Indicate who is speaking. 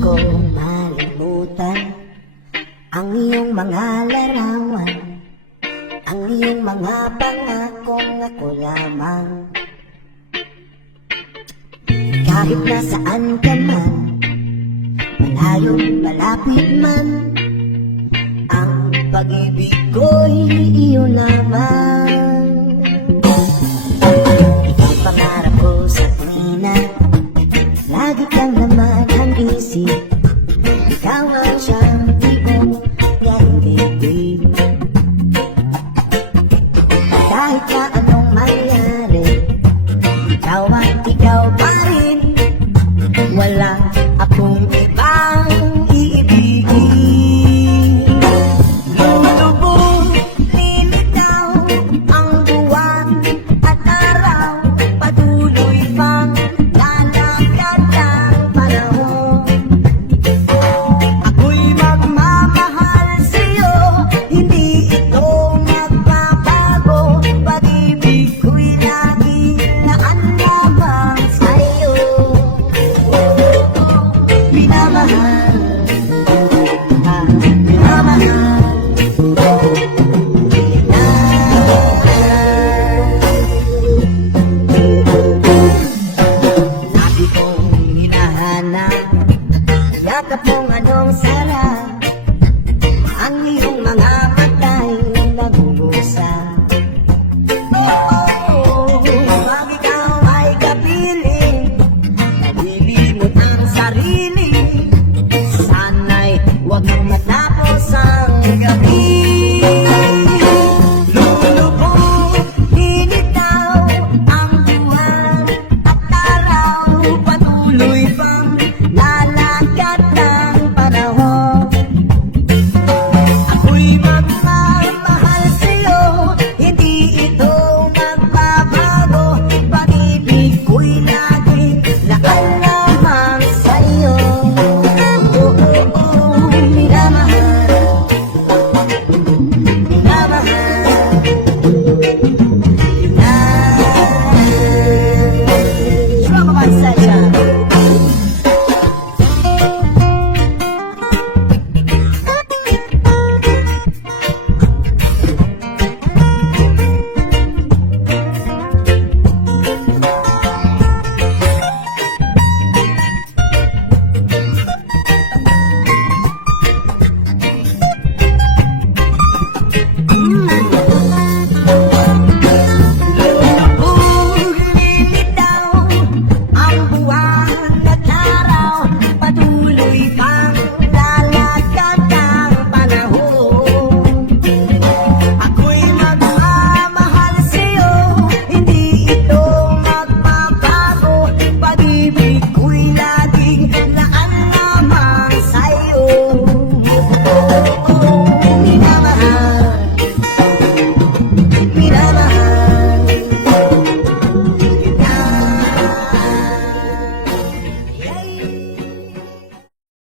Speaker 1: kong malimutan. Ang iyong mga larawan Ang iyong mga pangakong ako lamang. Kahit nasaan ka man Malayo, malapit man Ang pag-ibig ko'y iyo lamang.